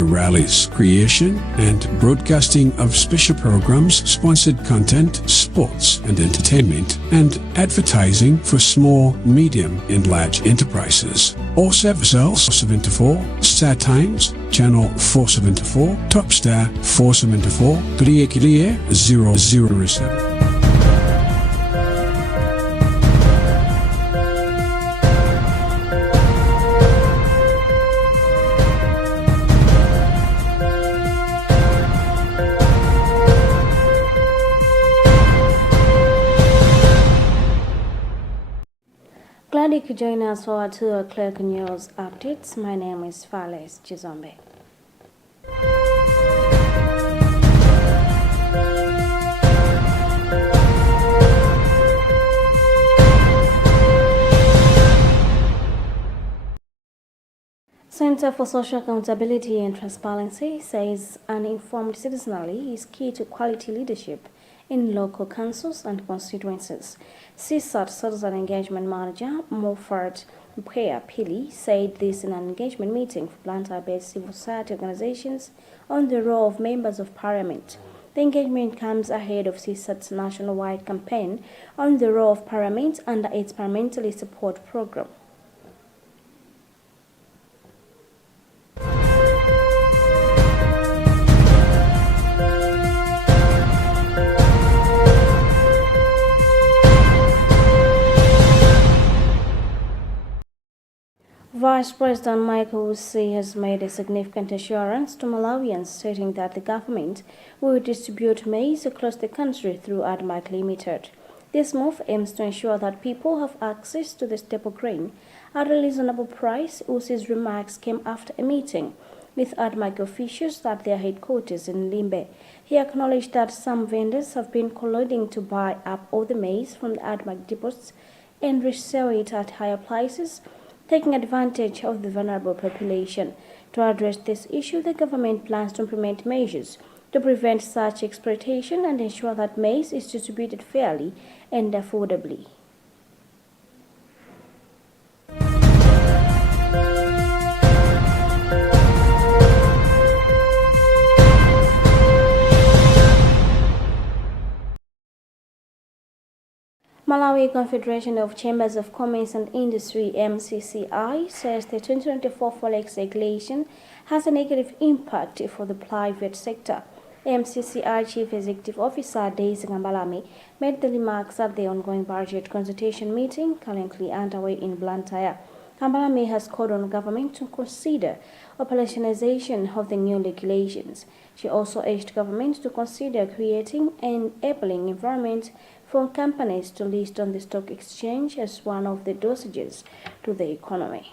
rallies, creation and broadcasting of special programs, sponsored content, sports and entertainment, and advertising for small, medium and large enterprises. All service cells 74, Star Times, Channel 474, Top Star 474, Clear 007. Glad you could join us for our 2 o'clock news updates. My name is Fales Chizombe. Center for Social Accountability and Transparency says an informed citizenry is key to quality leadership in local councils and constituencies. CSAT Citizen Engagement Manager Moffat Mpea Pili said this in an engagement meeting for Luntha-based civil society organizations on the role of members of parliament. The engagement comes ahead of CSAT's nationwide campaign on the role of parliament under its parliamentary support program. Vice President Michael Wusi has made a significant assurance to Malawians, stating that the government will distribute maize across the country through ADMAC Limited. This move aims to ensure that people have access to the staple grain at a reasonable price. Wusi's remarks came after a meeting with ADMAC officials at their headquarters in Limbe. He acknowledged that some vendors have been colluding to buy up all the maize from the ADMAC depots and resell it at higher prices, taking advantage of the vulnerable population. To address this issue, the government plans to implement measures to prevent such exploitation and ensure that maize is distributed fairly and affordably. Malawi Confederation of Chambers of Commerce and Industry (MCCI) says the 2024 Forex regulation has a negative impact for the private sector. MCCI Chief Executive Officer Daisy Ngambalame made the remarks at the ongoing budget consultation meeting currently underway in Blantyre. Ngambalame has called on government to consider operationalization of the new regulations. She also urged government to consider creating an enabling environment for companies to list on the stock exchange as one of the dosages to the economy.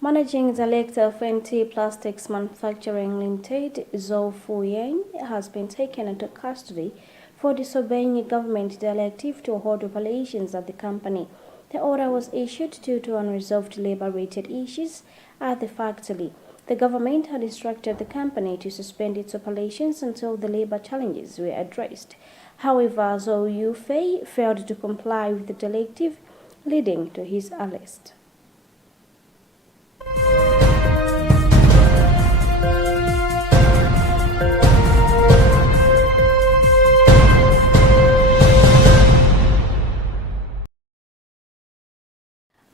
Managing Director of NT Plastics Manufacturing Limited, Zhou Fuyang, has been taken into custody for disobeying a government directive to hold operations at the company. The order was issued due to unresolved labor-related issues at the factory. The government had instructed the company to suspend its operations until the labor challenges were addressed. However, Zhou Yufei failed to comply with the directive, leading to his arrest.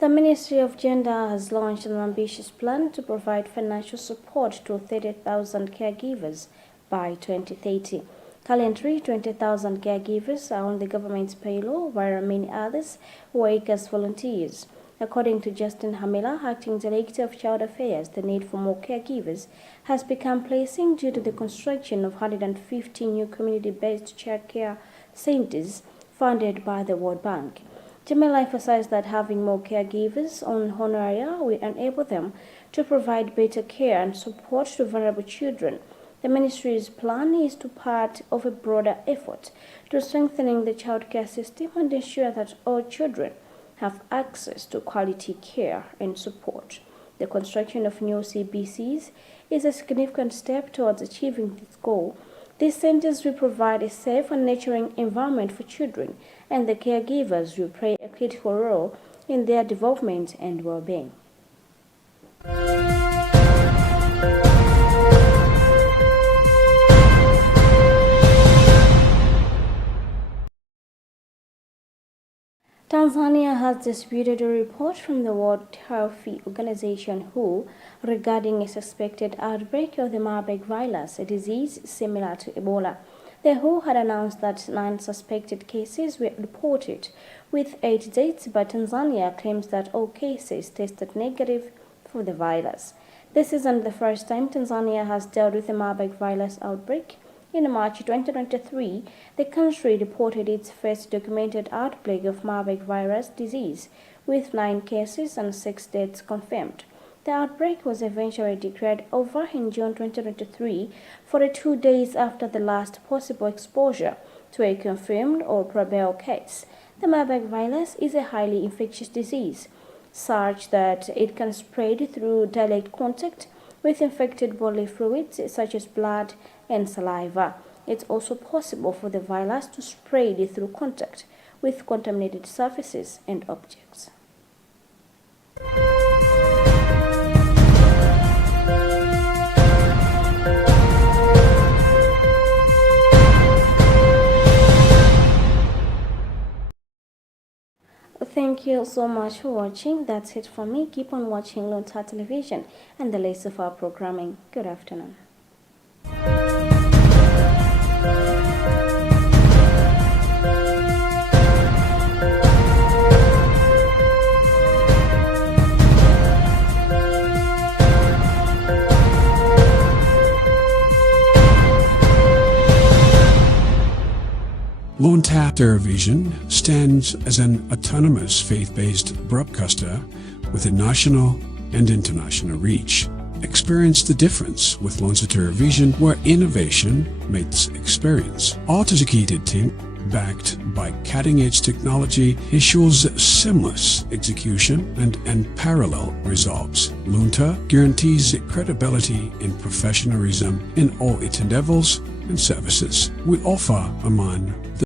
The Ministry of Gender has launched an ambitious plan to provide financial support to 30,000 caregivers by 2030. Currently, 20,000 caregivers are on the government's payroll, while many others work as volunteers. According to Justin Hamila, Acting Director of Child Affairs, the need for more caregivers has become pressing due to the construction of 150 new community-based child care centers funded by the World Bank. Jamila emphasized that having more caregivers on honoraria will enable them to provide better care and support to vulnerable children. The ministry's plan is to part of a broader effort to strengthening the child care system and ensure that all children have access to quality care and support. The construction of new CBCs is a significant step towards achieving this goal. These centers will provide a safe and nurturing environment for children, and the caregivers will play a critical role in their development and well-being. Tanzania has disputed a report from the World Health Organization WHO regarding a suspected outbreak of the Marburg virus, a disease similar to Ebola. The WHO had announced that 9 suspected cases were reported, with 8 deaths, but Tanzania claims that all cases tested negative for the virus. This isn't the first time Tanzania has dealt with the Marburg virus outbreak. In March 2023, the country reported its first documented outbreak of Marburg virus disease, with 9 cases and 6 deaths confirmed. The outbreak was eventually declared over in June 2023, 42 days after the last possible exposure to a confirmed or probable case. The Marburg virus is a highly infectious disease, such that it can spread through direct contact with infected bodily fluids such as blood and saliva. It's also possible for the virus to spread through contact with contaminated surfaces and objects. Thank you so much for watching. That's it for me. Keep on watching Luntha television and the rest of our programming. Good afternoon. Luntha Television stands as an autonomous faith-based broadcaster with a national and international reach. Experience the difference with Luntha Television, where innovation meets experience. Our dedicated team, backed by cutting-edge technology, ensures seamless execution and unparalleled results. Luntha guarantees credibility and professionalism in all its endeavors and services. We offer, among